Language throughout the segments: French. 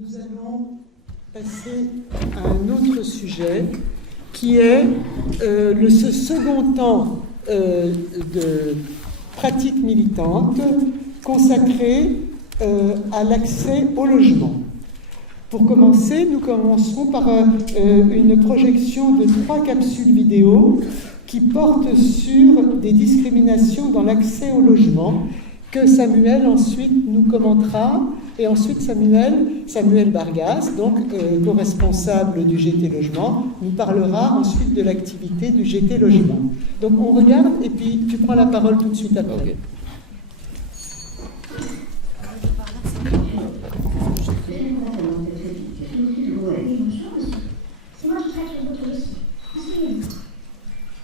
Nous allons passer à un autre sujet qui est ce second temps de pratique militante consacré à l'accès au logement. Pour commencer, nous commencerons par une projection de 3 capsules vidéo qui portent sur des discriminations dans l'accès au logement que Samuel ensuite nous commentera. Et ensuite, Samuel Bargas, donc co-responsable du GT Logement, nous parlera ensuite de l'activité du GT Logement. Donc on regarde et puis tu prends la parole tout de suite après. Okay. C'est moi qui traite votre dossier. Asseyez-vous.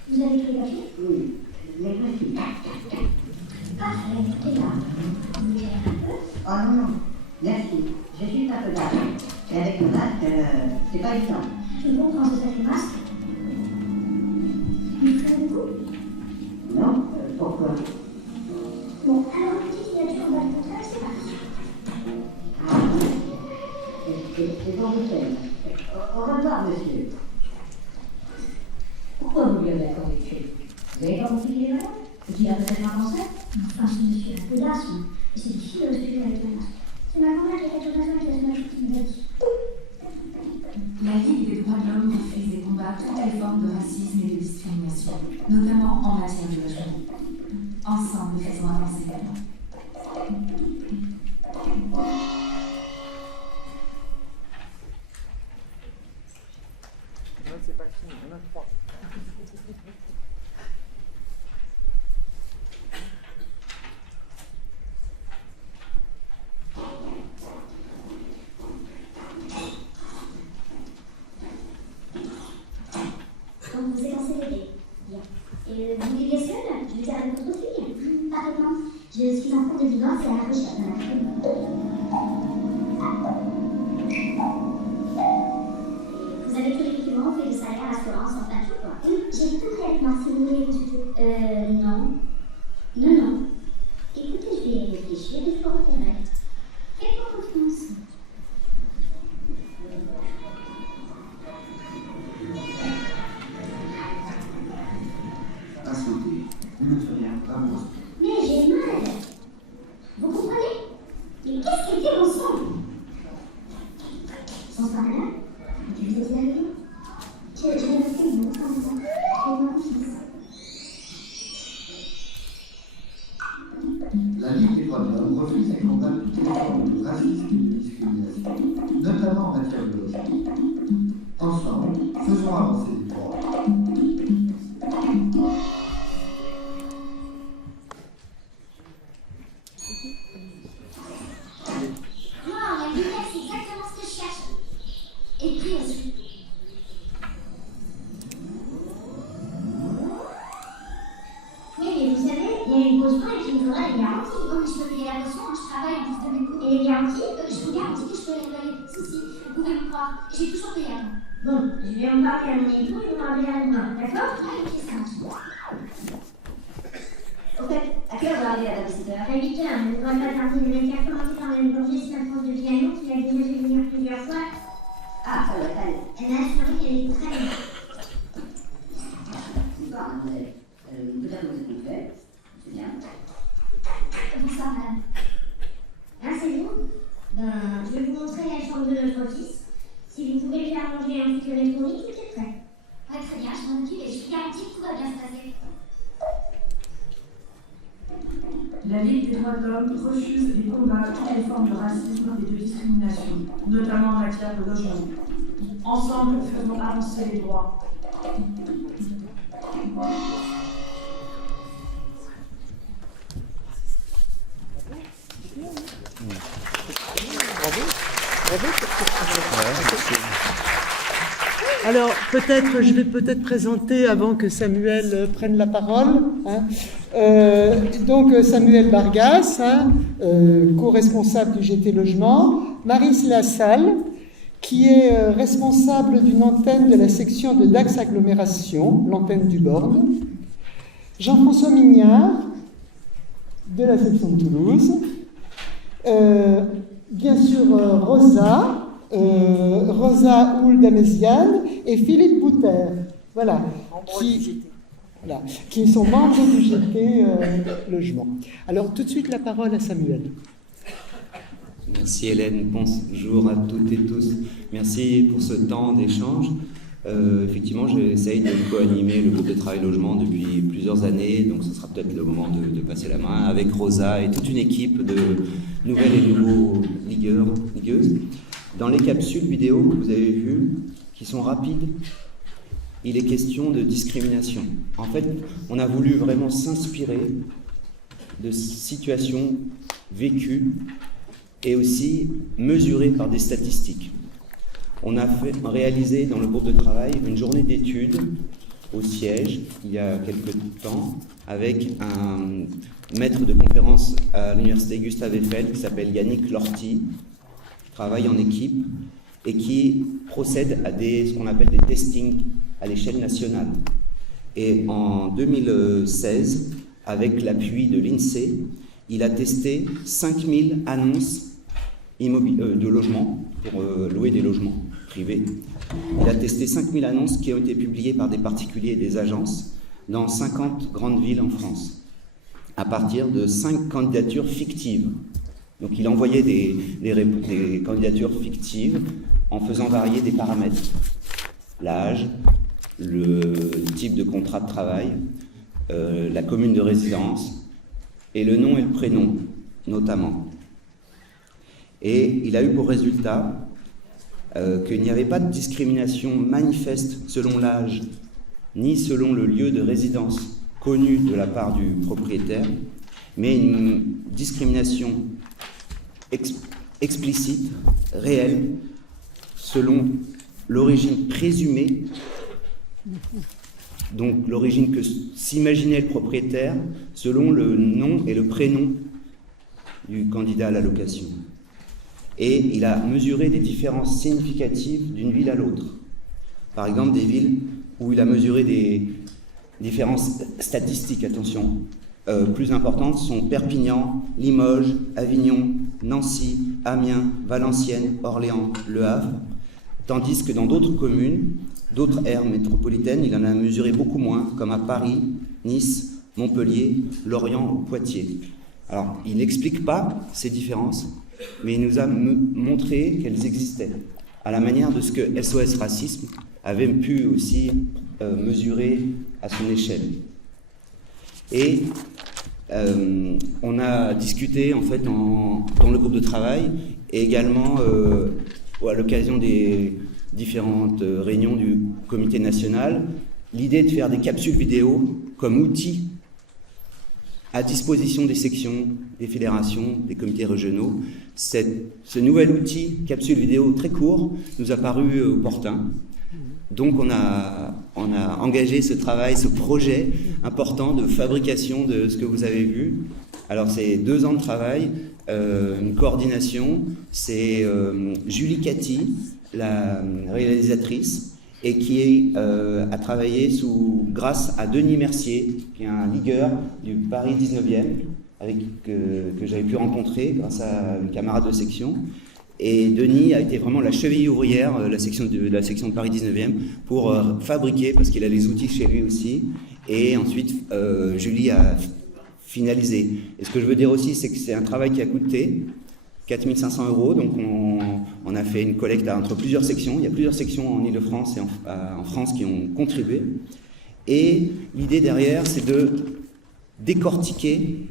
Vous avez tous les papiers? Oui. Les papiers. Parfait. Et là, vous voulez un peu? Oh non, non. Merci. Je suis un peu d'âge. Et avec le masque, c'est pas évident. Je comprends que ça fait masque. Vous prenez beaucoup? Non, pourquoi? Bon, alors une petite signature en bas de contrat, c'est parti. Ah, c'est bon, je sais. Au revoir, monsieur. Pourquoi vous lui avez accordé le crédit? Vous avez pas compris les valeurs? Vous avez peut-être un cancer? Enfin, si monsieur a un peu d'as, et c'est difficile de suivre avec le masque. C'est ma grand-mère qui a quelque chose à faire et qui laisse ma petite bête. La Ligue des droits de l'homme refuse et combat toutes les formes de racisme et de discrimination, notamment en matière de logement. Ensemble, faisons avancer la loi. C'est pas fini, il y en a 3. Donc vous êtes en CDD. Bien. Et vous vivez seul? Je veux dire avec votre fille? Parfaitement. Je suis en cours de divorce et à la recherche d'un mari. Vous avez tous les documents, fait le salaire, assurance, enfin tout quoi. J'ai tout prêt avec moi si vous voulez consulter. Non. Non. Écoutez, je vais réfléchir et je vous referai. Faites-moi confiance. Asseyez, ne te rien à moi. Mais j'ai mal. Vous comprenez? Mais qu'est-ce qu'elle fait ensemble? Son partenaire? Tu lui as dit je vais rester bon, sans ça. Je m'en fiche. La Ligue des droits de l'homme refuse et condamne toutes les formes de racisme et de discrimination, notamment en matière de logement. Ensemble, faisons avancer les droits. C'est exactement ce que je cherche. Et puis aussi. Oui, mais vous savez, il y a une caution et qu'il me faudra des garanties. Oh, mais je peux payer la caution quand je travaille en plus de mes cours. Et les garanties, je vous garantis que je peux les payer. Si, vous pouvez me croire. J'ai toujours payé avant. Bon, je vais en parler à mon époux et vous m'en rappeler à demain. D'accord? Ah, ok, ça marche. Au fait, à quelle heure va arriver la babysitter? À 8 heures, ne devrait pas tarder. Vous n'avez qu'à commencer par une bourgeoise, c'est la France de piano qui l'a déjà fait venir plusieurs fois. Ah, ça va être allé. Elle m'a assuré qu'elle était très bien. Bonsoir, mademoiselle. Peut-être que vous êtes nouvelle. C'est bien. Bonsoir, madame. Asseyez-vous. Je vais vous montrer la chambre de notre fils. Si vous pouvez lui faire manger et ensuite le mettre au lit, tout est prêt. Ouais, très bien, je m'en occupe et je vous garantis que tout va bien se passer. La Ligue des droits de l'homme refuse et combat toutes les formes de racisme et de discrimination, notamment en matière de logement. Ensemble, faisons avancer les droits. Alors, je vais peut-être présenter avant que Samuel prenne la parole. Donc, Samuel Bargas, co-responsable du GT Logement. Maryse Lassalle, qui est responsable d'une antenne de la section de Dax Agglomération, l'antenne du Born. Jean-François Mignard, de la section de Toulouse. Bien sûr, Rosa, Rosa Houl-Daméziane et Philippe Bouter, voilà, qui sont membres du GT Logement. Alors tout de suite la parole à Samuel. Merci Hélène, bonjour à toutes et tous. Merci pour ce temps d'échange. Effectivement, j'essaye de co-animer le groupe de travail logement depuis plusieurs années, donc ce sera peut-être le moment de passer la main avec Rosa et toute une équipe de nouvelles et nouveaux ligueuses. Dans les capsules vidéo que vous avez vues, qui sont rapides, il est question de discrimination. En fait, on a voulu vraiment s'inspirer de situations vécues et aussi mesurées par des statistiques. On a réalisé dans le groupe de travail une journée d'études au siège il y a quelques temps avec un maître de conférence à l'université Gustave Eiffel qui s'appelle Yannick Lorty, qui travaille en équipe et qui procède à ce qu'on appelle des testings à l'échelle nationale. Et en 2016, avec l'appui de l'INSEE, il a testé 5000 annonces de logements pour louer des logements privés. Il a testé 5000 annonces qui ont été publiées par des particuliers et des agences dans 50 grandes villes en France, à partir de 5 candidatures fictives. Donc il envoyait des candidatures fictives en faisant varier des paramètres. L'âge, le type de contrat de travail, la commune de résidence et le nom et le prénom, notamment. Et il a eu pour résultat qu'il n'y avait pas de discrimination manifeste selon l'âge, ni selon le lieu de résidence connu de la part du propriétaire, mais une discrimination explicite, réelle, selon l'origine présumée, donc l'origine que s'imaginait le propriétaire, selon le nom et le prénom du candidat à la location. Et il a mesuré des différences significatives d'une ville à l'autre. Par exemple, des villes où il a mesuré des différences statistiques, attention, plus importantes sont Perpignan, Limoges, Avignon, Nancy, Amiens, Valenciennes, Orléans, Le Havre, tandis que dans d'autres communes, d'autres aires métropolitaines, il en a mesuré beaucoup moins, comme à Paris, Nice, Montpellier, Lorient ou Poitiers. Alors, il n'explique pas ces différences, mais il nous a montré qu'elles existaient, à la manière de ce que SOS Racisme avait pu aussi mesurer à son échelle. Et on a discuté en fait dans le groupe de travail et également à l'occasion des différentes réunions du comité national, l'idée de faire des capsules vidéo comme outil à disposition des sections, des fédérations, des comités régionaux. Ce nouvel outil, capsule vidéo très court, nous a paru opportun. Donc on a engagé ce travail, ce projet important de fabrication de ce que vous avez vu. Alors c'est 2 ans de travail, une coordination, c'est Julie Cathy, la réalisatrice, et qui a travaillé grâce à Denis Mercier, qui est un ligueur du Paris 19e, que j'avais pu rencontrer grâce à une camarade de section. Et Denis a été vraiment la cheville ouvrière de la section de Paris 19e pour fabriquer, parce qu'il a les outils chez lui aussi. Et ensuite, Julie a finalisé. Et ce que je veux dire aussi, c'est que c'est un travail qui a coûté 4 500 €, donc on a fait une collecte entre plusieurs sections. Il y a plusieurs sections en Ile-de-France et en France qui ont contribué. Et l'idée derrière, c'est de décortiquer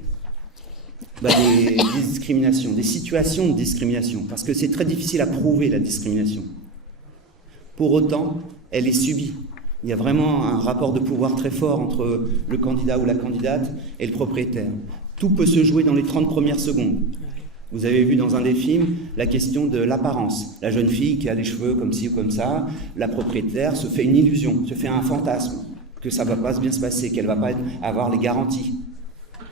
des discriminations, des situations de discrimination, parce que c'est très difficile à prouver la discrimination. Pour autant, elle est subie. Il y a vraiment un rapport de pouvoir très fort entre le candidat ou la candidate et le propriétaire. Tout peut se jouer dans les 30 premières secondes. Vous avez vu dans un des films la question de l'apparence. La jeune fille qui a les cheveux comme ci ou comme ça, la propriétaire se fait une illusion, se fait un fantasme que ça ne va pas bien se passer, qu'elle ne va pas avoir les garanties.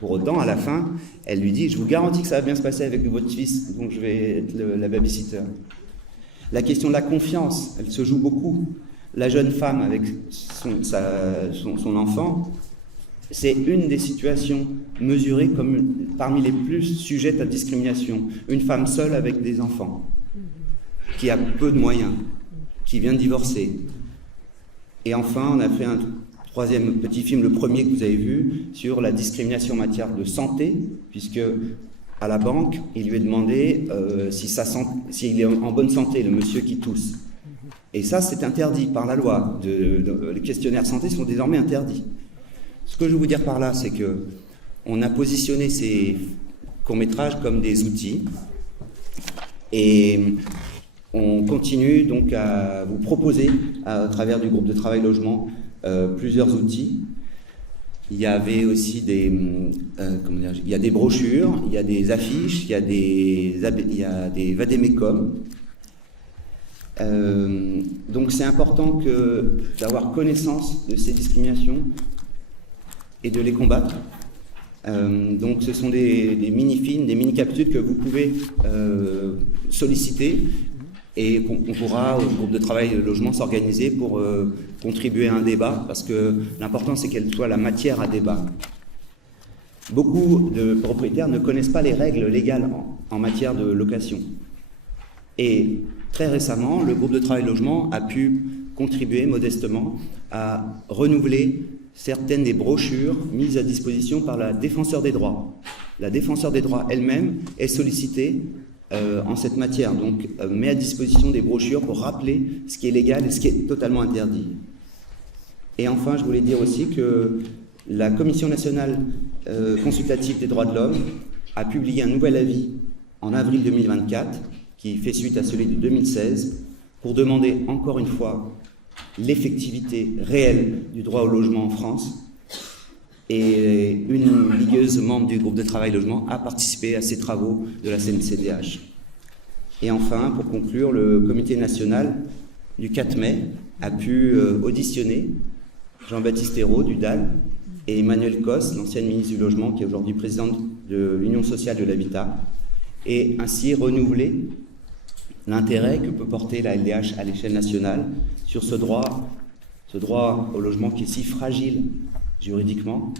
Pour autant, à la fin, elle lui dit « Je vous garantis que ça va bien se passer avec votre fils, donc je vais être la babysitter. » La question de la confiance, elle se joue beaucoup. La jeune femme avec son enfant, c'est une des situations mesurées comme parmi les plus sujettes à discrimination. Une femme seule avec des enfants, qui a peu de moyens, qui vient de divorcer. Et enfin, on a fait un troisième petit film, le premier que vous avez vu, sur la discrimination en matière de santé, puisque à la banque, il lui est demandé s'il est en bonne santé, le monsieur qui tousse. Et ça, c'est interdit par la loi. Les questionnaires santé sont désormais interdits. Ce que je veux vous dire par là, c'est que on a positionné ces courts-métrages comme des outils. Et on continue donc à vous proposer, à travers du groupe de travail logement, plusieurs outils. Il y avait aussi il y a des brochures, il y a des affiches, il y a des vadémécums. Donc c'est important d'avoir connaissance de ces discriminations et de les combattre. Donc ce sont des mini-films, des mini-capsules que vous pouvez solliciter, et on pourra, au groupe de travail de logement, s'organiser pour contribuer à un débat, parce que l'important c'est qu'elle soit la matière à débat. Beaucoup de propriétaires ne connaissent pas les règles légales en matière de location. Et très récemment, le groupe de travail logement a pu contribuer modestement à renouveler certaines des brochures mises à disposition par la Défenseure des droits. La Défenseure des droits elle-même est sollicitée en cette matière, donc met à disposition des brochures pour rappeler ce qui est légal et ce qui est totalement interdit. Et enfin, je voulais dire aussi que la Commission nationale consultative des droits de l'homme a publié un nouvel avis en avril 2024, qui fait suite à celui de 2016, pour demander encore une fois l'effectivité réelle du droit au logement en France. Et une ligueuse membre du groupe de travail logement a participé à ces travaux de la CNCDH. Et enfin, pour conclure, le comité national du 4 mai a pu auditionner Jean-Baptiste Ayrault du DAL et Emmanuel Cos, l'ancienne ministre du Logement, qui est aujourd'hui présidente de l'Union sociale de l'habitat, et ainsi renouveler l'intérêt que peut porter la LDH à l'échelle nationale sur ce droit au logement qui est si fragile juridiquement,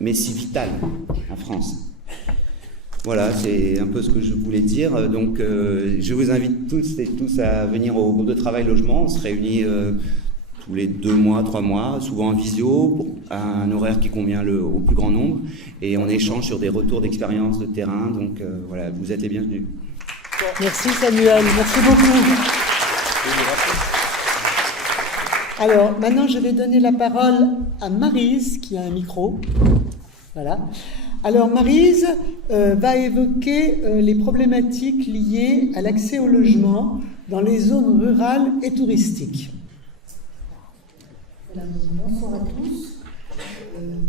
mais si vital en France. Voilà, c'est un peu ce que je voulais dire. Donc, je vous invite tous à venir au groupe de travail logement. On se réunit tous les 2 mois, 3 mois, souvent en visio, à un horaire qui convient au plus grand nombre. Et on échange sur des retours d'expérience de terrain. Donc, voilà, vous êtes les bienvenus. Merci Samuel, merci beaucoup. Alors, maintenant, je vais donner la parole à Maryse, qui a un micro. Voilà. Alors, Maryse va évoquer les problématiques liées à l'accès au logement dans les zones rurales et touristiques. Voilà, bonsoir à tous.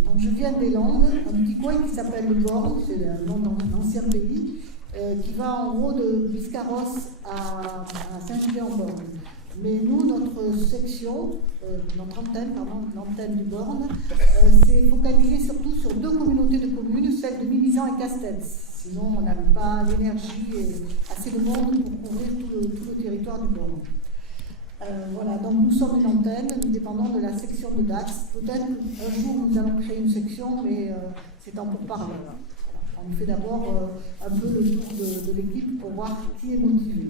Donc, je viens des Landes, un petit coin qui s'appelle le Borne, c'est le nom d'un ancien pays, qui va en gros de Biscarrosse à Saint-Julien-en-Borne. Mais nous, notre section, notre antenne, l'antenne du Borne, s'est focalisée surtout sur 2 communautés de communes, celle de Mimizan et Castets. Sinon, on n'avait pas l'énergie et assez de monde pour couvrir tout le territoire du Borne. Voilà, donc nous sommes une antenne, nous dépendons de la section de Dax. Peut-être qu'un jour nous allons créer une section, mais c'est en pourparlers. On fait d'abord un peu le tour de l'équipe pour voir qui est motivé.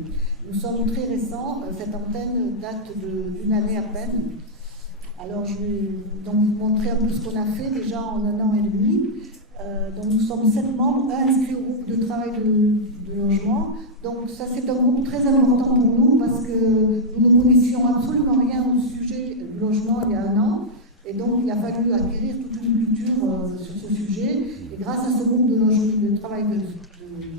Nous sommes très récents, cette antenne date d'une année à peine. Alors je vais donc vous montrer un peu ce qu'on a fait déjà en 1 an et demi. Donc nous sommes 7 membres, inscrits au groupe de travail de logement. Donc ça c'est un groupe très important pour nous parce que nous ne connaissions absolument rien au sujet du logement il y a 1 an. Et donc il a fallu acquérir toute une culture sur ce sujet. Et grâce à ce groupe de travail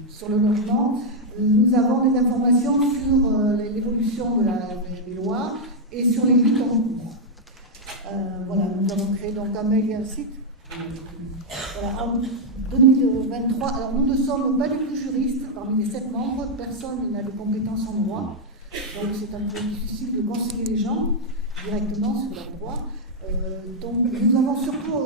sur le logement, nous avons des informations sur l'évolution des lois et sur les luttes en cours. Voilà, nous avons créé donc un mail et un site. Voilà, en 2023, alors nous ne sommes pas du tout juristes, parmi les 7 membres, personne n'a de compétences en droit, donc c'est un peu difficile de conseiller les gens directement sur leur droit. Donc nous avons surtout,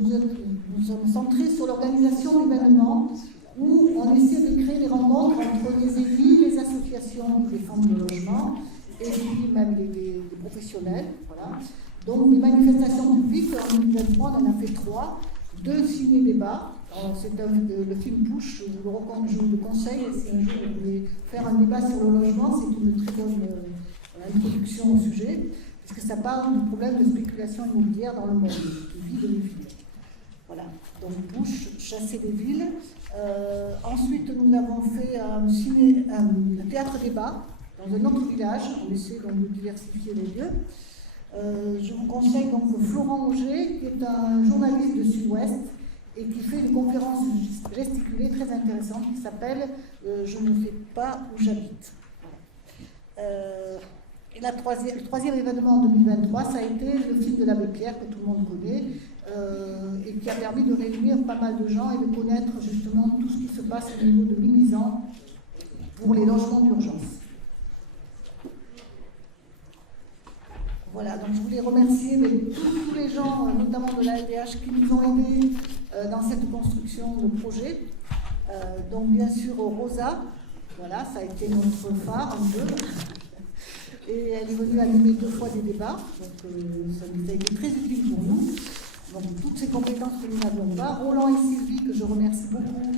nous sommes centrés sur l'organisation d'événements où on essaie de créer des rencontres entre les élus, les associations qui défendent le logement et puis même les professionnels. Voilà. Donc les manifestations publiques, en 2023, on en a fait 3, 2 ciné-débats, Le film Push, je vous le conseille, si un jour vous voulez faire un débat sur le logement, c'est une très bonne introduction au sujet, parce que ça parle du problème de spéculation immobilière dans le monde, qui vit de les villes. Voilà, donc Push, chasser les villes. Ensuite, nous avons fait un théâtre débat dans un autre village, on essaie donc de diversifier les lieux. Je vous conseille donc Florent Auger, qui est un journaliste de Sud-Ouest et qui fait une conférence gesticulée très intéressante qui s'appelle « Je ne sais pas où j'habite ». Et le troisième événement en 2023, ça a été le film de l'abbé Pierre, que tout le monde connaît, et qui a permis de réunir pas mal de gens et de connaître justement tout ce qui se passe au niveau de Mimizan pour les logements d'urgence. Voilà, donc je voulais remercier tous les gens, notamment de la LDH, qui nous ont aidés dans cette construction de projet. Donc bien sûr Rosa, voilà, ça a été notre phare un peu. Et elle est venue animer 2 fois des débats, donc ça nous a été très utile pour nous. Donc toutes ces compétences que nous n'avions pas. Roland et Sylvie, que je remercie beaucoup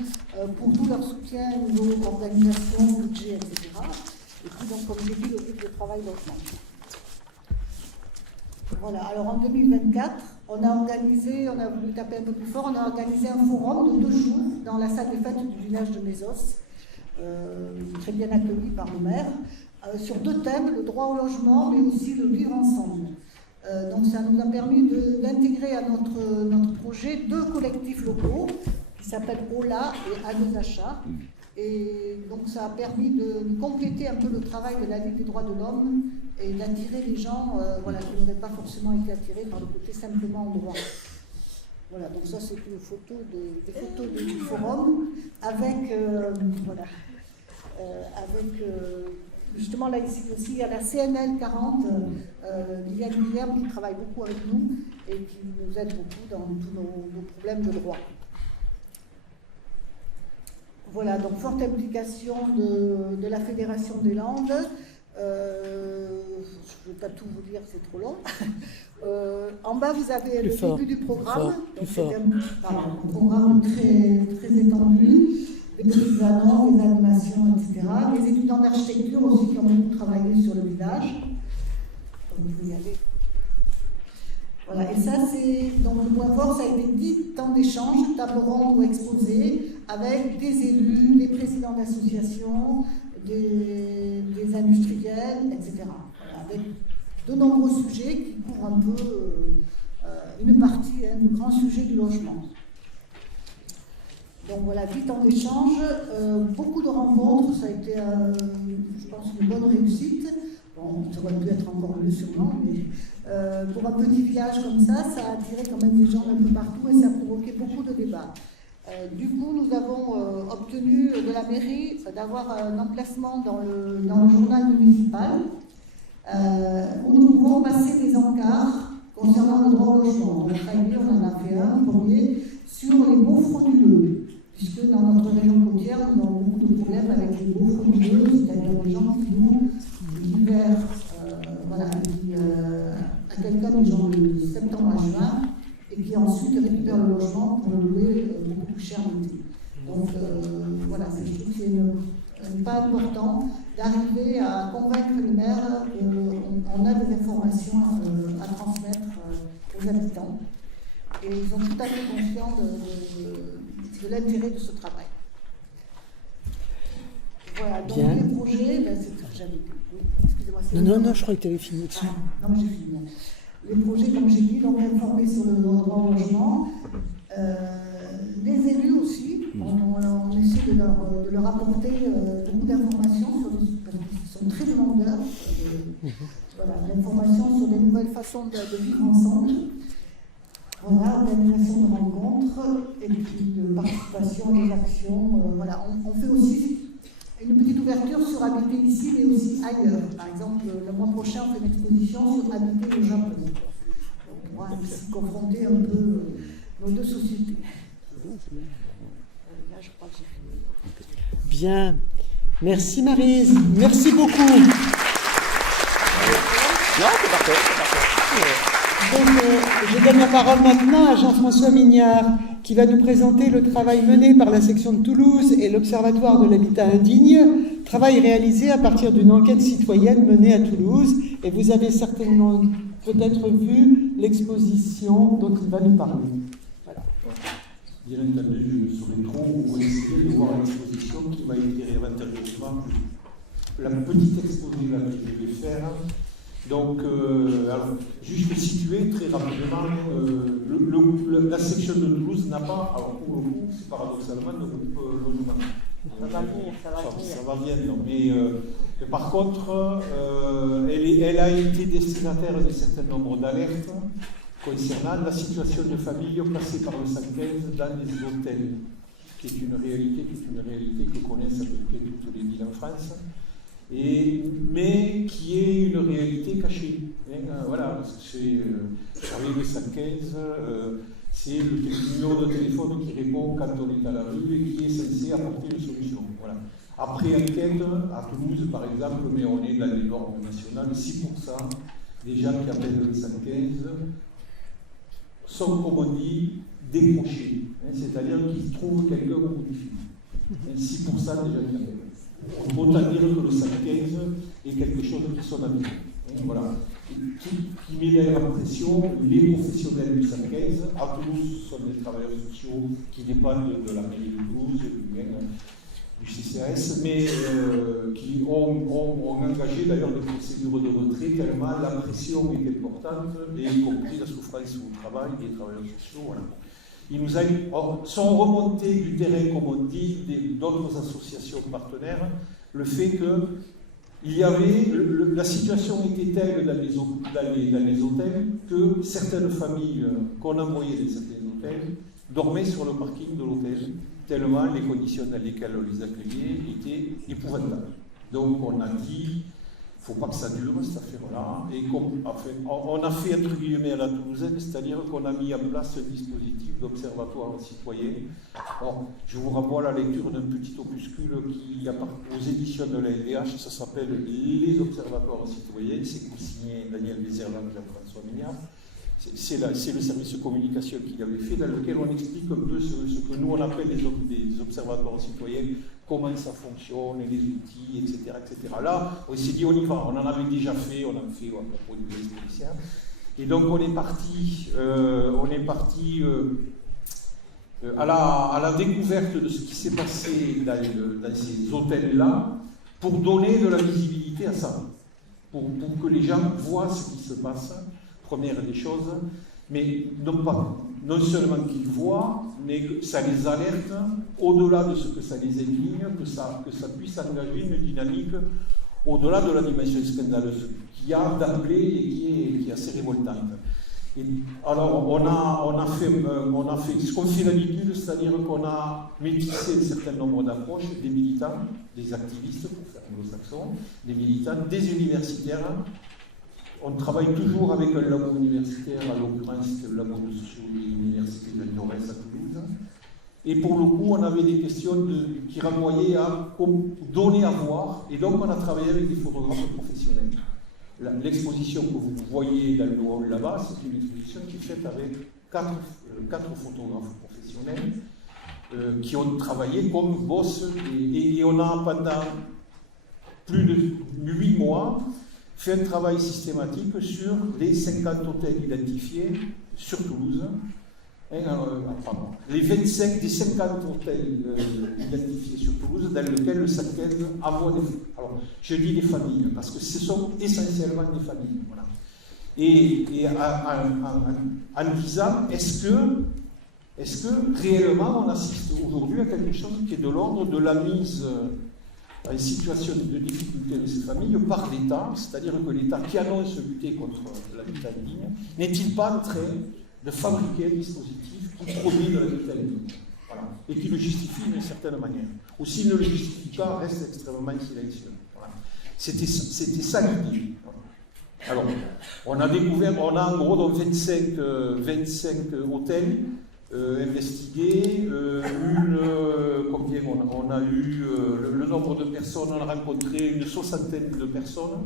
pour tout leur soutien au niveau organisation, budget, etc. Et puis donc, comme j'ai dit, le groupe de travail logement. Voilà, alors en 2024, on a voulu taper un peu plus fort, on a organisé un forum de 2 jours dans la salle des fêtes du village de Mésos, très bien accueilli par le maire, sur 2 thèmes, le droit au logement, mais aussi le vivre ensemble. Donc ça nous a permis d'intégrer à notre projet 2 collectifs locaux qui s'appellent OLA et Adesacha. Et donc ça a permis de compléter un peu le travail de la Ligue des droits de l'homme et d'attirer les gens qui n'auraient pas forcément été attirés par le côté simplement droit. Voilà, donc ça c'est une photo des photos du forum avec justement là ici aussi il y a la CNL 40, Liliane Guilherme qui travaille beaucoup avec nous et qui nous aide beaucoup dans tous nos problèmes de droit. Voilà, donc forte implication de la Fédération des Landes. Je ne vais pas tout vous dire, c'est trop long. En bas, vous avez le début du programme. C'est un programme très, très étendu. Des petites annonces, des animations, etc. Les étudiants d'architecture aussi qui ont beaucoup travaillé sur le village. Donc, vous pouvez y aller. Voilà, et ça, c'est donc le point fort, ça a été 10 temps d'échange, table ronde ou exposé, avec des élus, des présidents d'associations, des industriels, etc. Voilà, avec de nombreux sujets qui couvrent un peu une partie du grand sujet du logement. Donc voilà, 10 temps d'échange, beaucoup de rencontres, ça a été, je pense, une bonne réussite. Bon, ça aurait pu être encore mieux sûrement, mais pour un petit village comme ça a attiré quand même des gens un peu partout et ça a provoqué beaucoup de débats. Du coup, nous avons obtenu de la mairie d'avoir un emplacement dans le journal municipal où nous pouvons passer des encarts concernant le droit au logement. On en a fait un premier sur les baux frauduleux, puisque dans notre région côtière, nous avons beaucoup de problèmes avec les baux frauduleux, c'est-à-dire des gens qui louent l'hiver à quelqu'un des gens de septembre à juin et qui ensuite récupèrent le logement pour le louer beaucoup plus cher l'été. Donc voilà, je trouve que c'est pas important d'arriver à convaincre les maires qu'on a des informations à transmettre aux habitants. Et ils sont tout à fait conscients de l'intérêt de ce travail. Voilà, donc bien. Les projets, c'est ce que j'avais dit. Oui, excusez-moi. Non, je crois que tu avais fini. Non, j'ai fini. Les projets, comme j'ai dit, donc informer sur le droit au logement. Les élus aussi, on essaie de leur apporter beaucoup d'informations parce qu'ils sont très demandeurs. Voilà, d'informations sur des nouvelles façons de vivre ensemble. Voilà, organisation de rencontres et puis de participation à des actions. Voilà, on fait aussi une petite ouverture sur habiter ici, mais aussi ailleurs. Par exemple, le mois prochain, on fait une exposition sur habiter au Japon. Donc, on va aussi confronter un peu nos 2 sociétés. Là, je crois que j'ai fini. Bien. Merci Maryse. Merci beaucoup. Non, c'est parfait. Je donne la parole maintenant à Jean-François Mignard, qui va nous présenter le travail mené par la section de Toulouse et l'Observatoire de l'habitat indigne, travail réalisé à partir d'une enquête citoyenne menée à Toulouse. Et vous avez certainement peut-être vu l'exposition dont il va nous parler. Voilà. Bien entendu, je ne saurais trop vous essayer de voir l'exposition qui va éclairer avantageusement la petite exposition que je vais faire. Donc, alors, juste situer très rapidement, la section de Toulouse n'a pas, alors pour le coup, paradoxalement, de groupe logement. Ça va bien, non. Mais par contre, elle a été destinataire d'un certain nombre d'alertes concernant la situation de familles placées par le 115 dans les hôtels, qui est une réalité que connaissent à peu près toutes les villes en France. Mais qui est une réalité cachée. Voilà, parce que c'est le 115, c'est le numéro de téléphone qui répond quand on est à la rue et qui est censé apporter une solution. Voilà. Après enquête, à Toulouse par exemple, mais on est dans les normes nationales, 6% des gens qui appellent le 115 sont, comme on dit, décrochés. C'est-à-dire qu'ils trouvent quelqu'un au bout du fil. 6% des gens qui appellent. Autant dire que le 115 est quelque chose qui sonne à midi. Voilà. Qui met d'ailleurs en pression les professionnels du 115. À Toulouse, ce sont des travailleurs sociaux qui dépendent de la mairie de Toulouse, du CCAS, mais qui ont engagé d'ailleurs des procédures de retrait tellement la pression est importante, et y compris la souffrance au travail des travailleurs sociaux. Voilà. Ils sont remontés du terrain, comme on dit, d'autres associations partenaires, le fait que la situation était telle dans les hôtels que certaines familles qu'on envoyait dans certains hôtels dormaient sur le parking de l'hôtel, tellement les conditions dans lesquelles on les accueillait étaient épouvantables. Donc on a dit, il ne faut pas que ça dure, cette affaire-là. Et on a fait entre guillemets à la Toulousaine, c'est-à-dire qu'on a mis en place un dispositif d'observatoire citoyen. Alors, je vous renvoie à la lecture d'un petit opuscule qui appartient aux éditions de la LDH, ça s'appelle Les observatoires citoyens, c'est co-signé Daniel Bézerland et Jean-François Mignard. C'est le service de communication qu'il avait fait, dans lequel on explique un peu ce que nous on appelle les observatoires citoyens, comment ça fonctionne, les outils, etc. etc. Là, on s'est dit on y va, on en avait déjà fait, on a fait à propos du police policière. Et donc on est parti à la découverte de ce qui s'est passé dans ces hôtels-là, pour donner de la visibilité à ça, pour que les gens voient ce qui se passe. Première des choses, mais non seulement qu'ils voient, mais que ça les alerte au-delà de ce que ça les indigne, que ça puisse engager une dynamique au-delà de la dimension scandaleuse qu'il y a d'emblée et qui est assez révoltante. Et alors on a fait ce qu'on fait d'habitude, c'est-à-dire qu'on a métissé un certain nombre d'approches, des militants, des activistes, pour faire anglo-saxon, des militants, des universitaires. On travaille toujours avec un labo universitaire, à l'occurrence le labo de sociologie de l'université de Torres à Toulouse. Et pour le coup, on avait des questions qui renvoyaient à donner à voir. Et donc, on a travaillé avec des photographes professionnels. L'exposition que vous voyez dans le hall là-bas, c'est une exposition qui est faite avec quatre photographes professionnels qui ont travaillé comme boss. Et on a, pendant plus de 8 mois, fait un travail systématique sur les 50 hôtels identifiés sur Toulouse. Les 25 des 50 hôtels identifiés sur Toulouse, dans lesquels le 115 envoie des familles. Alors, je dis des familles, parce que ce sont essentiellement des familles. Voilà. Et en disant, est-ce que réellement on assiste aujourd'hui à quelque chose qui est de l'ordre de la mise à une situation de difficulté de ces familles par l'État, c'est-à-dire que l'État qui annonce lutter contre l'habitat indigne, n'est-il pas en train de fabriquer un dispositif qui produit de l'habitat indigne, voilà, et qui le justifie d'une certaine manière. Ou s'il ne le justifie pas, reste extrêmement silencieux. Voilà. C'était ça l'idée. Voilà. Alors, on a en gros donc 25 hôtels investigués, combien on a eu le nombre de personnes, on a rencontré une 60aine de personnes,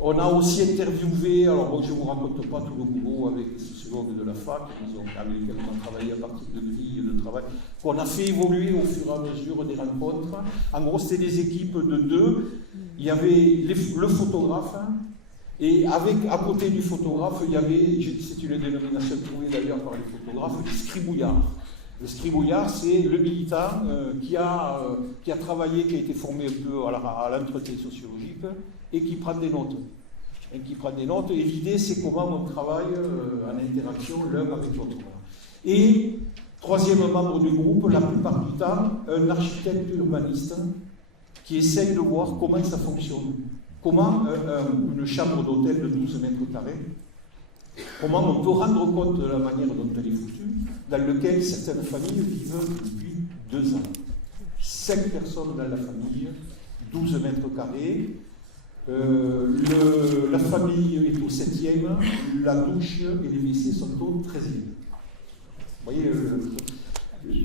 On a aussi interviewé, alors bon, je ne vous raconte pas tout le boulot avec les sociologues de la fac, avec lesquels on a travaillé à partir de grilles de travail, qu'on a fait évoluer au fur et à mesure des rencontres. En gros, c'était des équipes de 2. Il y avait le photographe, et à côté du photographe, il y avait, c'est une dénomination trouvée d'ailleurs par les photographes, le scribouillard. Le scribouillard, c'est le militant qui a travaillé, qui a été formé un peu à l'entretien sociologique et qui prend des notes. Et l'idée, c'est comment on travaille en interaction l'un avec l'autre. Et troisième membre du groupe, la plupart du temps, un architecte urbaniste qui essaye de voir comment ça fonctionne. Comment une chambre d'hôtel de 12 mètres carrés, comment on peut rendre compte de la manière dont elle est foutue, dans lequel certaines familles vivent depuis 2 ans. 5 personnes dans la famille, 12 mètres carrés. La famille est au 7e, la douche et les WC sont au 13e. Vous voyez,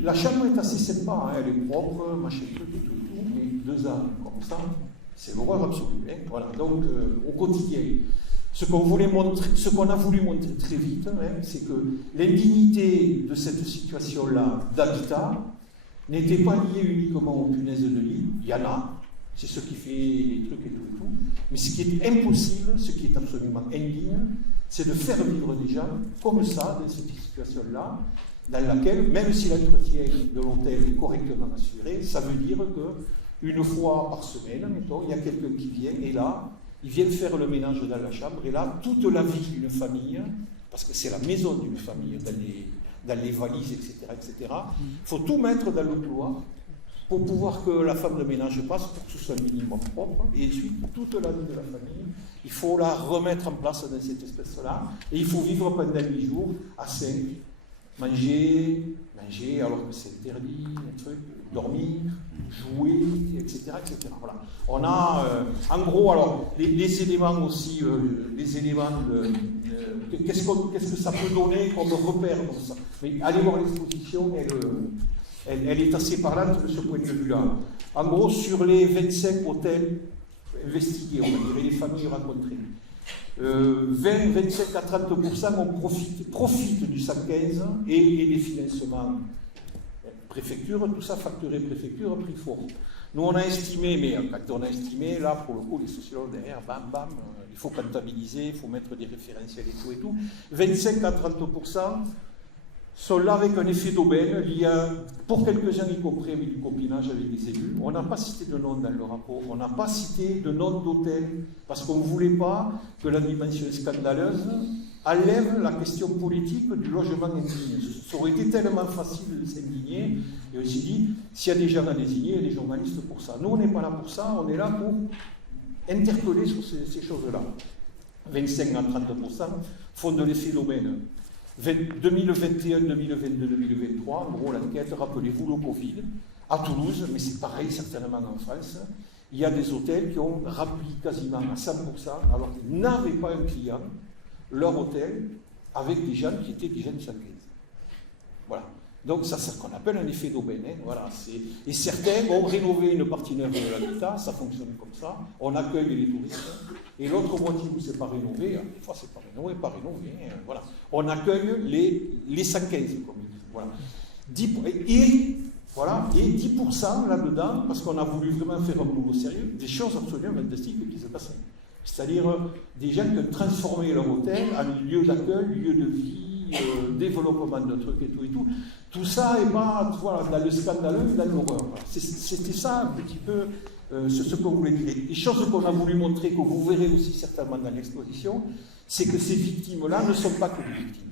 la chambre est assez sympa, hein, elle est propre, machin truc et tout, mais 2 ans comme ça, c'est l'horreur absolue. Hein, voilà. Donc, au quotidien, ce qu'on a voulu montrer très vite, hein, c'est que l'indignité de cette situation-là d'habitat n'était pas liée uniquement aux punaises de lit, il y en a, c'est ce qui fait les trucs et tout, mais ce qui est impossible, ce qui est absolument indigne, c'est de faire vivre des gens comme ça, dans cette situation-là, dans laquelle, même si l'entretien de l'hôtel est correctement assuré, ça veut dire qu'une fois par semaine, mettons, il y a quelqu'un qui vient, et là, il vient faire le ménage dans la chambre, et là, toute la vie d'une famille, parce que c'est la maison d'une famille, dans les valises, etc., il faut tout mettre dans le couloir, pour pouvoir que la femme de ménage passe, pour que ce soit un minimum propre, et ensuite, toute la vie de la famille, il faut la remettre en place dans cette espèce-là, et il faut vivre pendant 8 jours à 5, manger alors que c'est interdit, dormir, jouer, etc. Voilà. On a, en gros, alors, les éléments aussi, qu'est-ce que ça peut donner comme repère comme ça. Mais allez voir l'exposition, elle est assez parlante de ce point de vue-là. En gros, sur les 25 hôtels investigués, on va dire, et les familles rencontrées, 25 à 30% profitent du 115 et des financements préfecture, tout ça facturé préfecture, prix fort. Nous, on a estimé, mais quand on a estimé, là, pour le coup, les sociologues derrière, bam, il faut comptabiliser, il faut mettre des référentiels et tout, 25 à 30% sont là avec un effet d'aubaine. Il y a, pour quelques-uns, y compris avec du copinage avec les élus, on n'a pas cité de nom dans le rapport, on n'a pas cité de nom d'hôtel, parce qu'on ne voulait pas que la dimension scandaleuse enlève la question politique du logement indigné. Ça aurait été tellement facile de s'indigner, et on s'est dit, s'il y a des gens à désigner, il y a des journalistes pour ça. Nous, on n'est pas là pour ça, on est là pour interpeller sur ces choses-là. 25 à 30% font de l'effet d'aubaine. 2021, 2022, 2023, en gros l'enquête, rappelez-vous le Covid, à Toulouse, mais c'est pareil certainement en France, il y a des hôtels qui ont rempli quasiment à 100%, alors qu'ils n'avaient pas un client, leur hôtel, avec des gens qui étaient des jeunes sans crise. Voilà. Donc ça, c'est ce qu'on appelle un effet d'aubaine. Hein. Voilà, et certains ont rénové une partie neuve de l'habitat, ça fonctionne comme ça, on accueille les touristes, et l'autre moitié où c'est pas rénové, des fois c'est pas rénové, hein, voilà. On accueille les 115, comme ils disent. Voilà. 10% là-dedans, parce qu'on a voulu vraiment faire un boulot sérieux, des choses absolument fantastiques qui se passaient. C'est-à-dire des gens qui ont transformé leur hôtel en lieu d'accueil, lieu de vie, développement de trucs et tout. Tout ça n'est pas voilà, dans le scandaleux, dans l'horreur. Voilà. C'était ça un petit peu ce qu'on voulait dire. Les choses qu'on a voulu montrer, que vous verrez aussi certainement dans l'exposition, c'est que ces victimes-là ne sont pas que des victimes.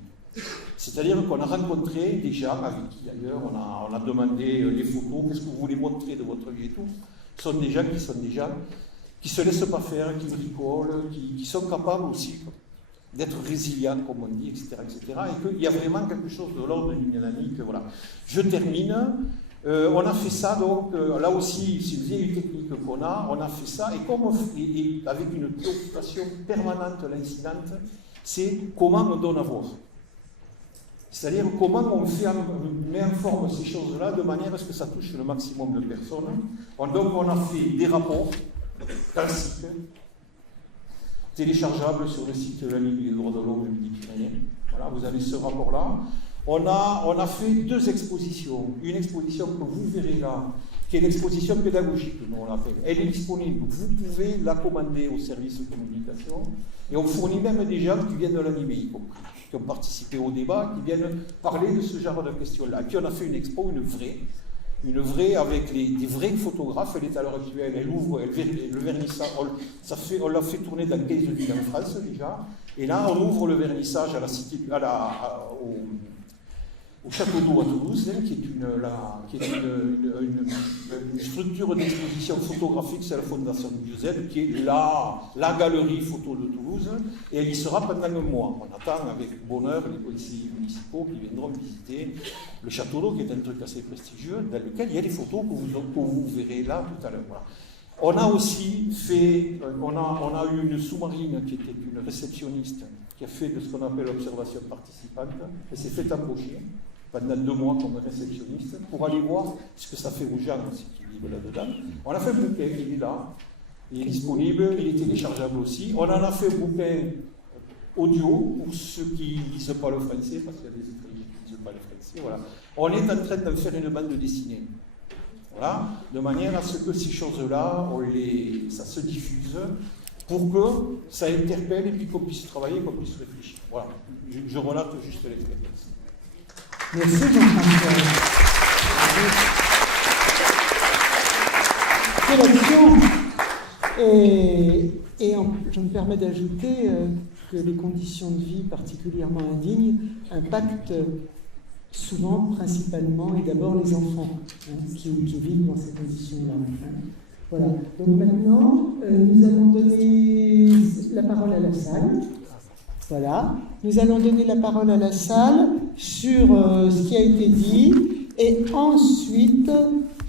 C'est-à-dire qu'on a rencontré des gens avec qui d'ailleurs on a demandé les photos, qu'est-ce que vous voulez montrer de votre vie et tout. Ce sont des gens qui se laissent pas faire, qui bricolent, qui sont capables aussi d'être résilients, comme on dit, etc. Et qu'il y a vraiment quelque chose de l'ordre d'une dynamique. Voilà. Je termine. On a fait ça, donc, là aussi, c'est une vieille technique qu'on a, on a fait ça, et avec une préoccupation permanente, l'incidente, c'est comment on donne à voir. C'est-à-dire comment on met en forme ces choses-là de manière à ce que ça touche le maximum de personnes. Donc on a fait des rapports classiques. téléchargeable sur le site de la Ligue des droits de l'homme et Midi-Pyrénées. Voilà, vous avez ce rapport-là. On a fait 2 expositions. Une exposition que vous verrez là, qui est l'exposition pédagogique, nous on l'appelle. Elle est disponible, vous pouvez la commander au service de communication, et on fournit même des gens qui viennent de l'animer, y compris, qui ont participé au débat, qui viennent parler de ce genre de questions-là. Puis on a fait une expo, une vraie avec des vrais photographes. Elle est à l'heure actuelle, elle ouvre, le vernissage, on l'a fait tourner dans 15 villes en France déjà, et là on ouvre le vernissage à la cité, au Château d'Eau à Toulouse, qui est une structure d'exposition photographique, c'est la Fondation Biosède, qui est la galerie photo de Toulouse, et elle y sera pendant un mois. On attend avec bonheur les policiers municipaux qui viendront visiter le Château d'Eau, qui est un truc assez prestigieux, dans lequel il y a des photos que vous verrez là tout à l'heure. Voilà. On a aussi fait, on a eu une sous-marine qui était une réceptionniste, qui a fait de ce qu'on appelle l'observation participante, elle s'est fait embaucher pendant 2 mois comme réceptionniste, pour aller voir ce que ça fait aux gens aussi qui vivent là-dedans. On a fait un bouquin, il est là, il est disponible, il est téléchargeable aussi. On en a fait un bouquin audio pour ceux qui ne lisent pas le français, parce qu'il y a des étrangers qui ne lisent pas le français. Voilà. On est en train de faire une bande dessinée. Voilà, de manière à ce que ces choses-là, ça se diffuse, pour que ça interpelle et puis qu'on puisse travailler, qu'on puisse réfléchir. Voilà, je relate juste l'expérience. Merci Jean-François. Je me permets d'ajouter que les conditions de vie particulièrement indignes impactent souvent, principalement et d'abord les enfants qui vivent dans ces conditions-là. Voilà. Donc maintenant, nous allons donner la parole à la salle. Voilà. Nous allons donner la parole à la salle sur ce qui a été dit, et ensuite,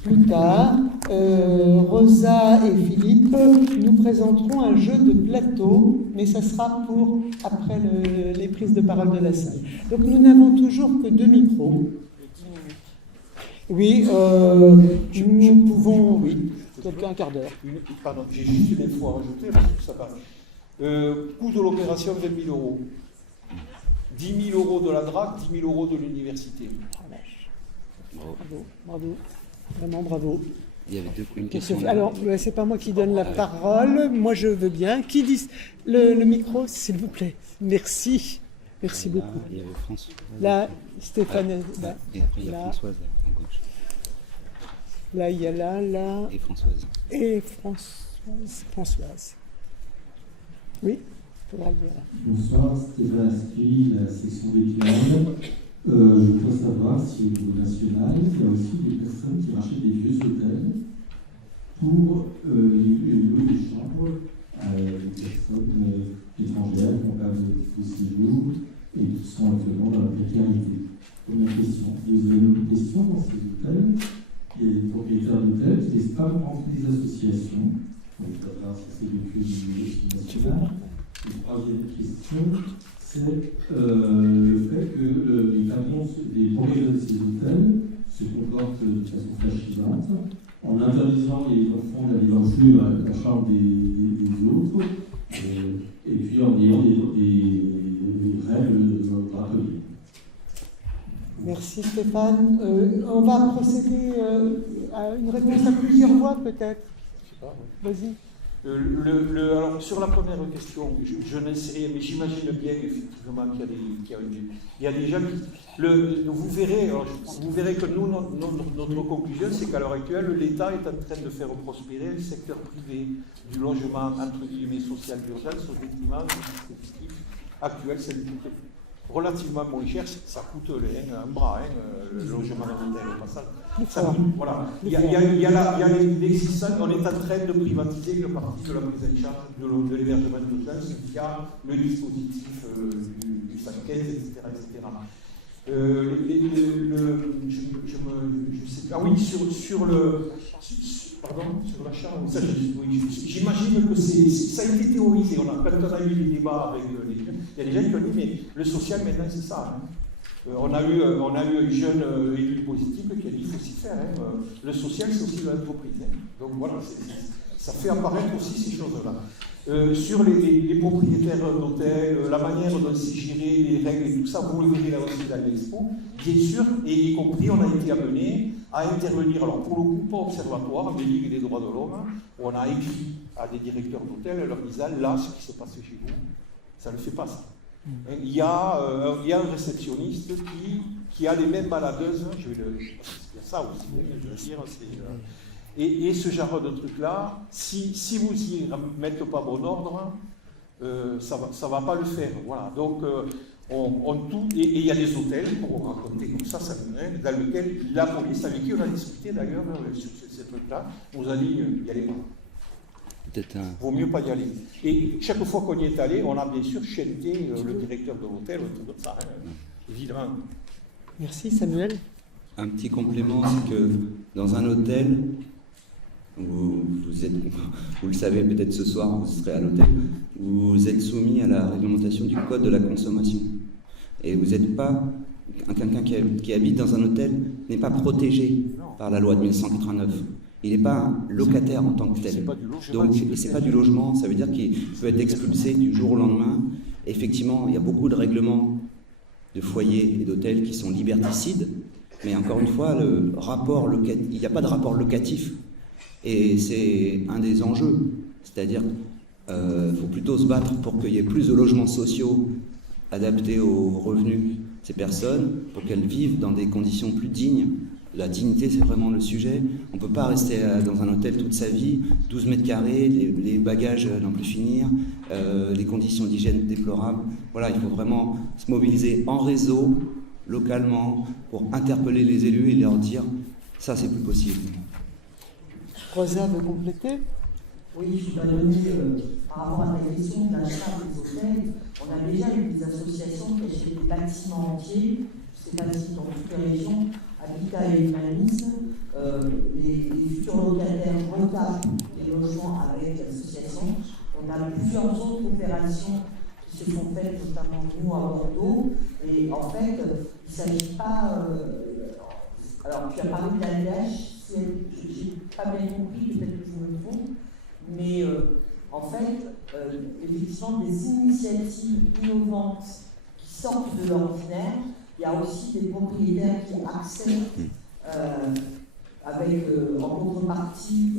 plus tard, Rosa et Philippe nous présenteront un jeu de plateau, mais ça sera pour après les prises de parole de la salle. Donc nous n'avons toujours que 2 micros. Oui, nous pouvons, oui, peut-être un quart d'heure. Pardon, j'ai juste une info à rajouter, parce que ça va. Coût de l'opération, 20 000 euros. 10 000 euros de la DRAC, 10 000 euros de l'université. Bravo, vraiment bravo. Il y avait une question. Alors, c'est pas moi qui donne la parole, moi je veux bien. Qui dit le micro, s'il vous plaît? Merci, merci beaucoup. Il y avait François. Là, Stéphane. Là, et après, il y a Françoise à gauche. Là, il y a là. Et Françoise. Et Françoise. Oui, il faudra le dire. Bonsoir, Stéphane Aspi, la section des Pyrénées. Je voudrais savoir si au niveau national, il y a aussi des personnes qui rachètent des vieux hôtels pour louer des chambres à des personnes étrangères qui ont pas de séjour et qui sont actuellement dans la précarité. Première question. Deuxième question, dans ces hôtels, il y a des propriétaires d'hôtels qui ne laissent pas rentrer des associations. Donc, il va falloir si c'est le plus du national. Et troisième question, c'est le fait que les patrons des propriétaires de ces hôtels se comportent de façon fascisante en interdisant les enfants d'aller jouer à la chambre des autres et puis en ayant des règles draconiennes. Merci Stéphane. On va procéder à une réponse à plusieurs voix peut-être. Vas-y. Alors, sur la première question, je n'en sais rien, mais j'imagine bien effectivement qu'il y a des gens qui... Vous verrez que nous, notre conclusion, c'est qu'à l'heure actuelle, l'État est en train de faire prospérer le secteur privé du logement, entre guillemets, social d'urgence au détriment du dispositif actuel, c'est relativement moins cher, ça coûte un bras, le logement alimentaire au passage. Voilà. Il y a l'existence, on est en train de privatiser une partie de la prise en charge de l'hébergement d'urgence via le dispositif du 115, etc. Sur l'achat, j'imagine que ça a été théorisé. Quand on a eu des débats avec il y a des gens qui ont dit, mais le social maintenant c'est ça. On a eu un jeune élu positif qui a dit qu'il faut s'y faire. Hein. Le social, c'est aussi de l'entreprise. Hein. Donc voilà, ça fait apparaître aussi ces choses-là. Sur les propriétaires d'hôtels, la manière dont c'est géré, les règles et tout ça, vous le verrez là aussi dans l'expo, bien sûr, et y compris, on a été amené à intervenir, alors pour le coup, pas observatoire, mais Ligue des droits de l'homme, on a écrit à des directeurs d'hôtels leur disant, là, ce qui se passe chez vous, ça ne fait pas ça. Il y a un réceptionniste qui a les mêmes baladeuses, il y a ça aussi, je veux dire, et ce genre de truc-là, si vous y mettez pas bon ordre, ça va pas le faire. Voilà. Donc, et il y a des hôtels, pour raconter comme ça dans lesquels la police, avec qui on a discuté d'ailleurs sur ces trucs-là, nous a dit y allez pas. Vaut mieux pas y aller. Et chaque fois qu'on y est allé, on a bien sûr chanté le directeur de l'hôtel, tout ça, évidemment. Merci Samuel. Un petit complément, c'est que dans un hôtel, vous le savez peut-être ce soir, vous serez à l'hôtel, vous êtes soumis à la réglementation du code de la consommation. Et vous n'êtes pas, quelqu'un qui habite dans un hôtel n'est pas protégé par la loi de 1989. Il n'est pas un locataire en tant que tel. Donc, ce n'est pas du logement, ça veut dire qu'il peut être expulsé du jour au lendemain. Effectivement, il y a beaucoup de règlements de foyers et d'hôtels qui sont liberticides, mais encore une fois, il n'y a pas de rapport locatif. Et c'est un des enjeux, c'est-à-dire qu'il faut plutôt se battre pour qu'il y ait plus de logements sociaux adaptés aux revenus de ces personnes, pour qu'elles vivent dans des conditions plus dignes. La dignité, c'est vraiment le sujet. On ne peut pas rester dans un hôtel toute sa vie, 12 mètres carrés, les bagages n'en plus finir, les conditions d'hygiène déplorables. Voilà, il faut vraiment se mobiliser en réseau, localement, pour interpeller les élus et leur dire « ça, c'est plus possible ». Rosa veut compléter? Oui, je dois donner, par rapport à la question de l'achat des hôtels, on a déjà eu des associations qui achètent des bâtiments entiers, je ne sais pas si dans toutes les régions, Habitat et Humanisme, les futurs locataires retapent les logements avec l'association. On a plusieurs autres opérations qui se sont faites, notamment nous à Bordeaux, et en fait, il ne s'agit pas... alors, tu as parlé de l'ADH, je n'ai pas bien compris, peut-être que je me trompe, mais en fait, effectivement, des initiatives innovantes qui sortent de l'ordinaire. Il y a aussi des propriétaires qui acceptent, avec en contrepartie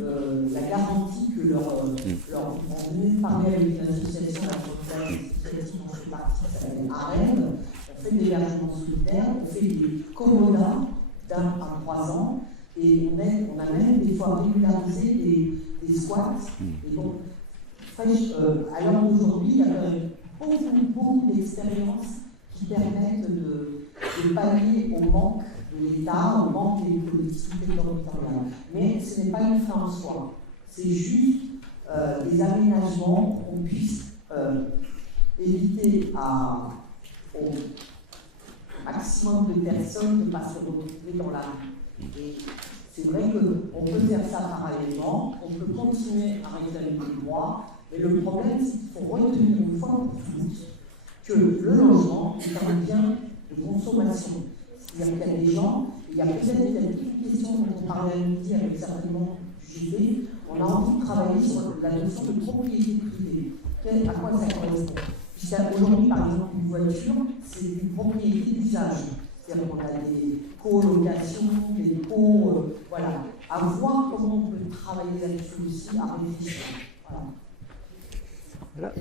la garantie que on venait de parler avec une association, la association dont je fais partie, qui s'appelle AREM, on fait des hébergements solitaires, on fait des commodas d'1 à 3 ans, et on a même des fois régularisé des squats. Et donc, à l'heure d'aujourd'hui, il y a beaucoup d'expériences qui permettent de pallier au manque de l'État, au manque des collectivités territoriales. Mais ce n'est pas une fin en soi. C'est juste des aménagements pour qu'on puisse éviter au maximum de personnes de ne pas se retrouver dans la rue. Et c'est vrai qu'on peut faire ça parallèlement, on peut continuer à réclamer des droits, mais le problème, c'est qu'il faut retenir une fois pour toutes que le logement est un bien de consommation. C'est-à-dire qu'il y a des gens, il y a peut-être une question dont on parlait à midi avec certainement du JV, on a envie de travailler sur la notion de propriété privée. À quoi ça correspond? Aujourd'hui, par exemple, une voiture, c'est une propriété d'usage. C'est-à-dire qu'on a des colocations, des voilà. À voir comment on peut travailler là-dessus aussi, à réfléchir. Voilà.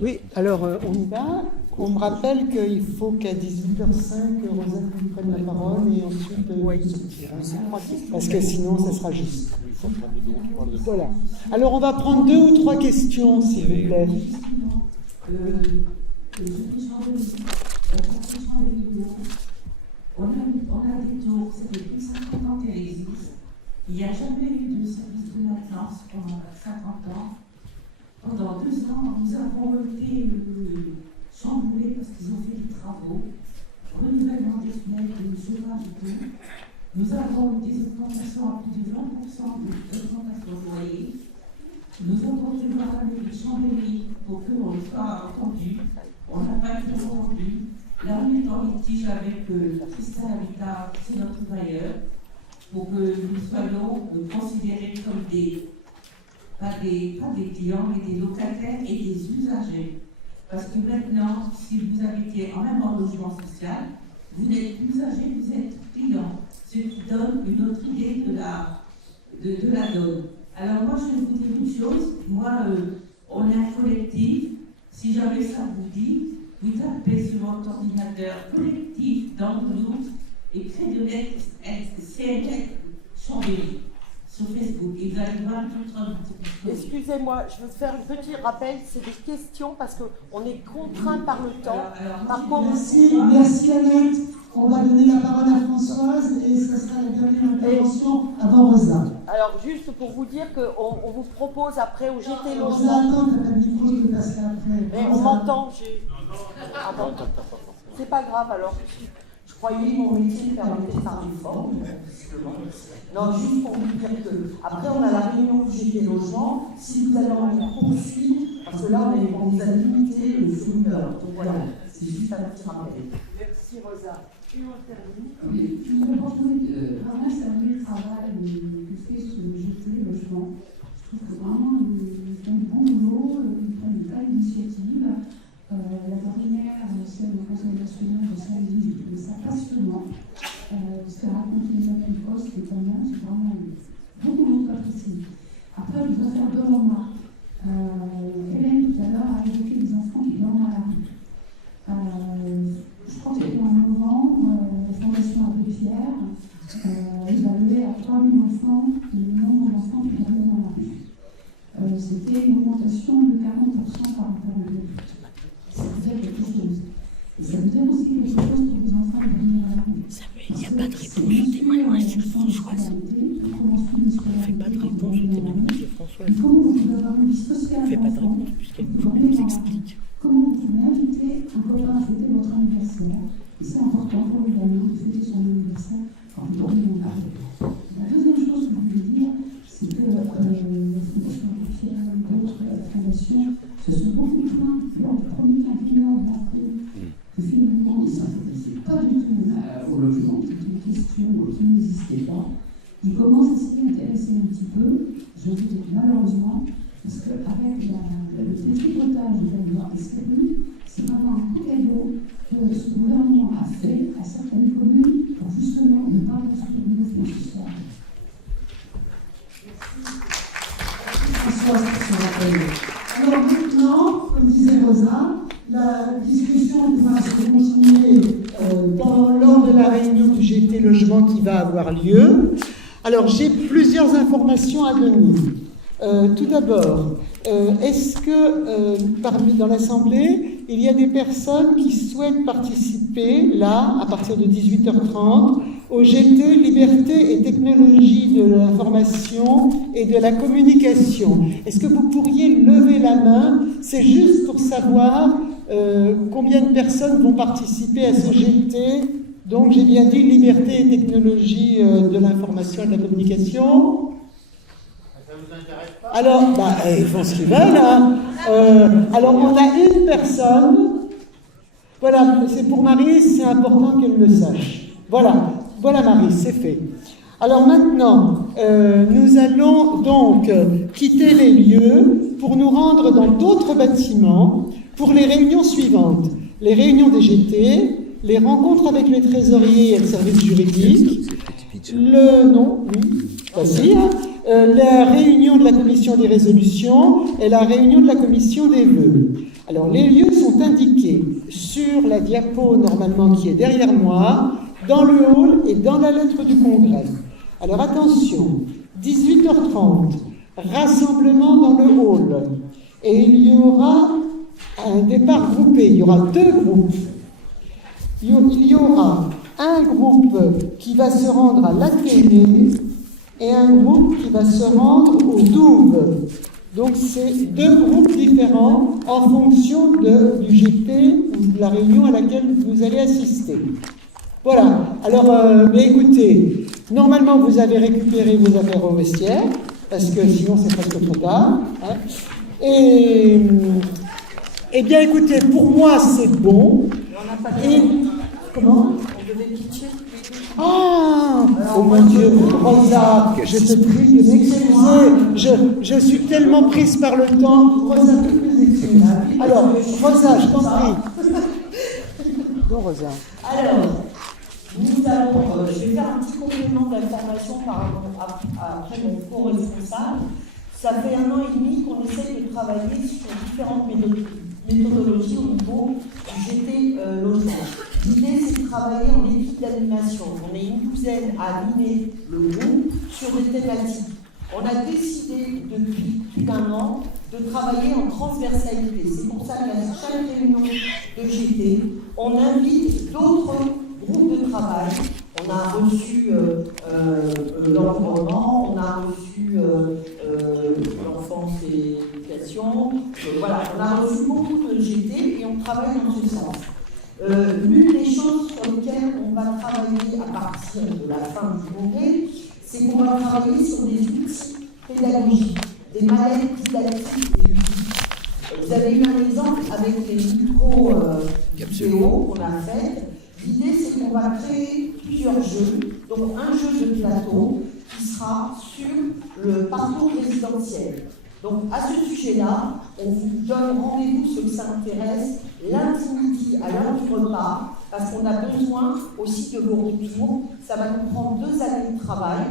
Oui, alors on y va. On me rappelle qu'il faut qu'à 18h05, Rosa prenne la parole et ensuite sortir. Parce que sinon, ça sera juste. Voilà. Alors on va prendre 2 ou 3 questions, s'il vous plaît. On a des tours, ça fait plus de 50 ans qu'elles existent. Il n'y a jamais eu de service de maintenance pendant 50 ans. Pendant 2 ans, nous avons été chamboulés parce qu'ils ont fait des travaux, renouvellement des fenêtres, des chauffages et tout. Nous avons des augmentations à plus de 20% d'augmentation de loyer. Nous avons dû voir avec les chambéries pour qu'on soit entendu. On n'a pas été entendu. Là, on est en litige avec Christian Habitat, c'est notre bailleur, pour que nous soyons considérés comme pas des clients, mais des locataires et des usagers. Parce que maintenant, si vous habitez même en logement social, vous n'êtes plus usager, vous êtes client. Ce qui donne une autre idée de la donne. Alors moi, je vais vous dire une chose. Moi, on est un collectif. Si jamais ça vous dit, vous tapez sur votre ordinateur collectif d'Andalousie et créez CNL Chambéry sur Facebook. Et vous allez voir tout notre. Excusez-moi, je veux faire un petit rappel, c'est des questions parce qu'on est contraint par le temps. Par contre, merci Annette. On va donner la parole à Françoise et ce sera la dernière intervention avant Rosa. Alors, juste pour vous dire qu'on vous propose après au GT Logement. Rosa, attends, t'as pas de micro, je peux passer après. Mais on m'entend, Ah bon, c'est pas grave alors. Je croyais que mon métier permettait par des formes. Non, juste pour vous dire que après on a la réunion du GT Logement. Si vous avez envie de poursuivre, parce que là on vous a limité le flux d'heures. Donc voilà, c'est juste un petit rappel. Merci Rosa. Et on termine. Oui, je voudrais vraiment saluer le travail que fait ce GT Logement. Je trouve que vraiment ils font du bon boulot, ils prennent de belles initiatives. La dernière, celle au Conseil national de samedi, j'ai trouvé ça passionnant. Ce qu'a raconté Nathalie Post, notamment, c'est vraiment beaucoup apprécié. Après, je dois faire deux remarques. Hélène, tout à l'heure, a évoqué des enfants qui dorment à la rue. Je crois que c'était en novembre, la Fondation Abbé Pierre évaluait à 3 000 enfants le nombre d'enfants qui dormaient dans la rue. C'était une augmentation de 40% par rapport au début. Ça veut dire quelque chose. Et ça veut dire aussi quelque chose pour les enfants de venir à la rue. Il n'y a pas de réponse au témoignage de Françoise. On ne fait pas de réponse au témoignage de Françoise. On ne fait pas de réponse puisqu'elle nous explique. Comment vous pouvez inviter un copain à fêter votre anniversaire? Et c'est important pour le gamin de fêter son anniversaire quand vous dormez dans la rue. La deuxième chose que je voulais dire, c'est que la Fondation Abbé Pierre et d'autres fondations se sont beaucoup plaints lors du premier quinquennat de la crise que finalement ils ne s'intéressaient pas du tout au logement, c'était une question qui n'existait pas. Ils commencent à s'y intéresser un petit peu, je vous dis malheureusement, parce qu'avec le détricotage de la loi SRU, c'est vraiment un coup cadeau que ce gouvernement a fait à certaines communes pour justement ne pas construire de logement social. Françoise, pour ce rappel. Alors maintenant, comme disait Rosa, la discussion va se continuer lors de la réunion du GT Logement qui va avoir lieu. Alors, j'ai plusieurs informations à donner. Tout d'abord, est-ce que dans l'Assemblée, il y a des personnes qui souhaitent participer, là, à partir de 18h30, au GT Liberté et Technologie de l'information et de la communication? Est-ce que vous pourriez lever la main? C'est juste pour savoir combien de personnes vont participer à ce GT. Donc, j'ai bien dit Liberté et Technologie de l'information et de la communication. Alors, ils font ce qu'ils veulent. Hein. Alors, on a une personne. Voilà, c'est pour Marie, c'est important qu'elle le sache. Voilà Marie, c'est fait. Alors maintenant, nous allons donc quitter les lieux pour nous rendre dans d'autres bâtiments pour les réunions suivantes. Les réunions des GT, les rencontres avec les trésoriers et le service juridique, la réunion de la commission des résolutions et la réunion de la commission des vœux. Alors, les lieux sont indiqués sur la diapo, normalement, qui est derrière moi, dans le hall et dans la lettre du Congrès. Alors, attention, 18h30, rassemblement dans le hall. Et il y aura un départ groupé. Il y aura deux groupes. Il y aura un groupe qui va se rendre à l'Athénée et un groupe qui va se rendre au Douve. Donc, c'est deux groupes différents en fonction du GT ou de la réunion à laquelle vous allez assister. Voilà. Alors, mais écoutez, normalement, vous avez récupéré vos affaires au vestiaire, parce que sinon, c'est presque trop tard. Hein. Et bien, écoutez, pour moi, c'est bon. Et comment? On devait pitcher. Ah, oh mon Dieu, Rosa, je te prie de m'excuser. Je suis tellement prise par le temps. Rosa, toutes mes excuses. Alors, Rosa, je t'en prie. Bon, Rosa. Alors, nous allons, je vais faire un petit complément d'information après mon co-responsable. Ça fait 1 an et demi qu'on essaie de travailler sur différentes méthodologies au niveau du GT logement. L'idée, c'est de travailler en équipe d'animation. On est une douzaine à animer le groupe sur des thématiques. On a décidé depuis plus d'1 an de travailler en transversalité. C'est pour ça qu'à chaque réunion de GT, on invite d'autres groupes de travail. On a reçu l'environnement, on a reçu l'enfance et l'éducation. Voilà, on a reçu beaucoup de GT et on travaille dans ce sens. L'une des choses sur lesquelles on va travailler à partir de la fin du congrès, c'est qu'on va travailler sur des outils pédagogiques, des mallettes didactiques et ludiques. Vous avez eu un exemple avec les micro-vidéos qu'on a faites. L'idée, c'est qu'on va créer plusieurs jeux, donc un jeu de plateau qui sera sur le parcours résidentiel. Donc, à ce sujet-là, on vous donne rendez-vous ceux que ça intéresse lundi à l'heure du repas, parce qu'on a besoin aussi de vos retours. Ça va nous prendre 2 années de travail,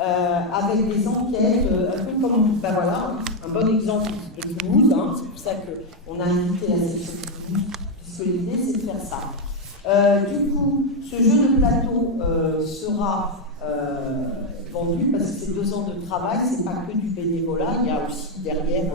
avec des enquêtes, un peu comme, ben voilà, un bon exemple de Toulouse, hein, c'est pour ça qu'on a invité la section de Toulouse, puisque l'idée, c'est de faire ça. Du coup, ce jeu de plateau sera vendu parce que c'est 2 ans de travail, c'est pas que du bénévolat, il y a aussi derrière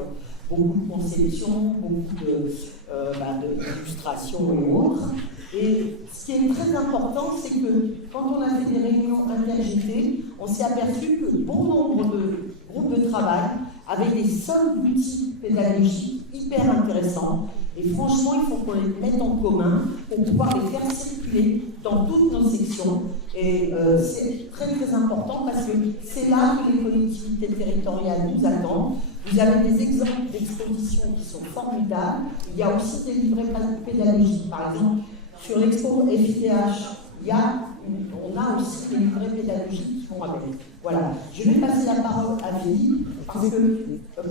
beaucoup de conception, beaucoup d'illustrations et autres. Et ce qui est très important, c'est que quand on a fait des réunions inter-GT, on s'est aperçu que bon nombre de groupes de travail avaient des sommes d'outils pédagogiques hyper intéressants. Et franchement, il faut qu'on les mette en commun pour pouvoir les faire circuler dans toutes nos sections. Et c'est très très important parce que c'est là que les collectivités territoriales nous attendent. Vous avez des exemples d'expositions qui sont formidables. Il y a aussi des livrets pédagogiques. Par exemple, sur l'expo FITH, on a aussi des livrets pédagogiques qui vont avec. Voilà. Je vais passer la parole à Philippe, parce que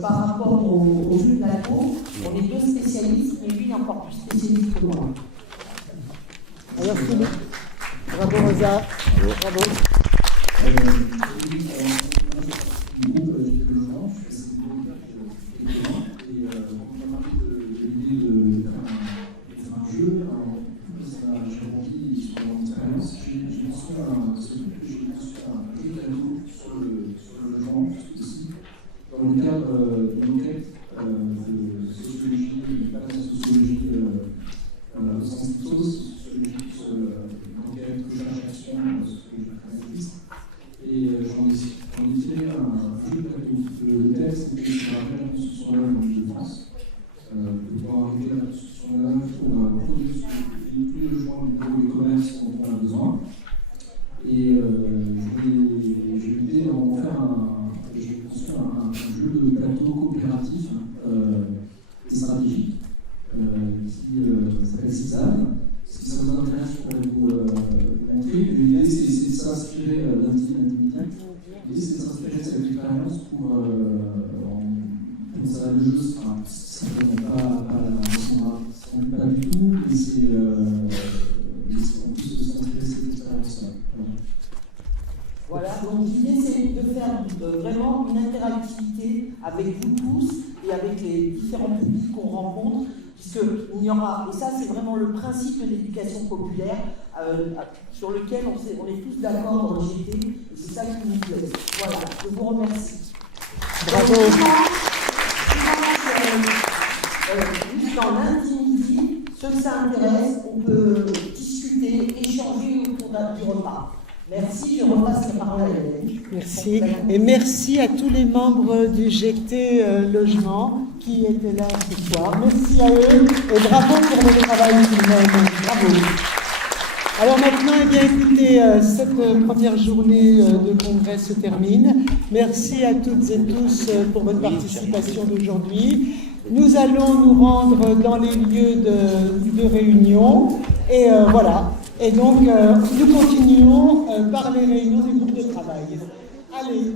par rapport au jeu de la cour, on est 2 spécialistes, mais lui est encore plus spécialiste que moi. Alors Philippe, bravo Rosa, bravo. Du groupe de logement, je fais cette et on a parlé de l'idée de faire un jeu. J'ai rebondi sur mon expérience. J'ai reçu un jeu cadeau sur le logement, ici, dans le cadre d'une enquête de sociologie, pas de sociologie au sens plutôt, sociologie d'enquête, recherche-action, sociologie créatrice. Et j'en ai tiré un jeu de plateau. Le texte était sur la reconstruction neuve en Ile-de-France. De pouvoir arriver à la reconstruction neuve pour produire tous les logements du bureau de commerce dont on a besoin. Et j'ai l'idée d'en faire j'ai construit un jeu de plateau coopératif et stratégique qui s'appelle CISAN. Si ça vous intéresse, je pourrais vous montrer. L'idée, c'est de s'inspirer d'intimité. L'idée, c'est de s'inspirer de cette expérience pour ça, le jeu sera certainement pas du tout, et c'est en plus de s'inspirer de cette expérience-là. Voilà, donc l'idée c'est de faire vraiment une interactivité avec vous tous et avec les différents publics qu'on rencontre, puisqu'il y aura, et ça c'est vraiment le principe de l'éducation populaire sur lequel on est tous d'accord dans le GT, et c'est ça qui nous plaît. Voilà, je vous remercie. Bravo. Dans lundi, ceux que ça intéresse, on peut discuter, échanger autour du repas. Merci, je repasse la parole à Hélène. Merci. Et merci à tous les membres du GT Logement qui étaient là ce soir. Merci à eux et bravo pour le travail qu'ils mènent. Bravo. Alors maintenant, eh bien, écoutez, cette première journée de congrès se termine. Merci à toutes et tous pour votre participation d'aujourd'hui. nous allons nous rendre dans les lieux de réunion. Et voilà. Et donc, nous continuons par les réunions des groupes de travail. Allez.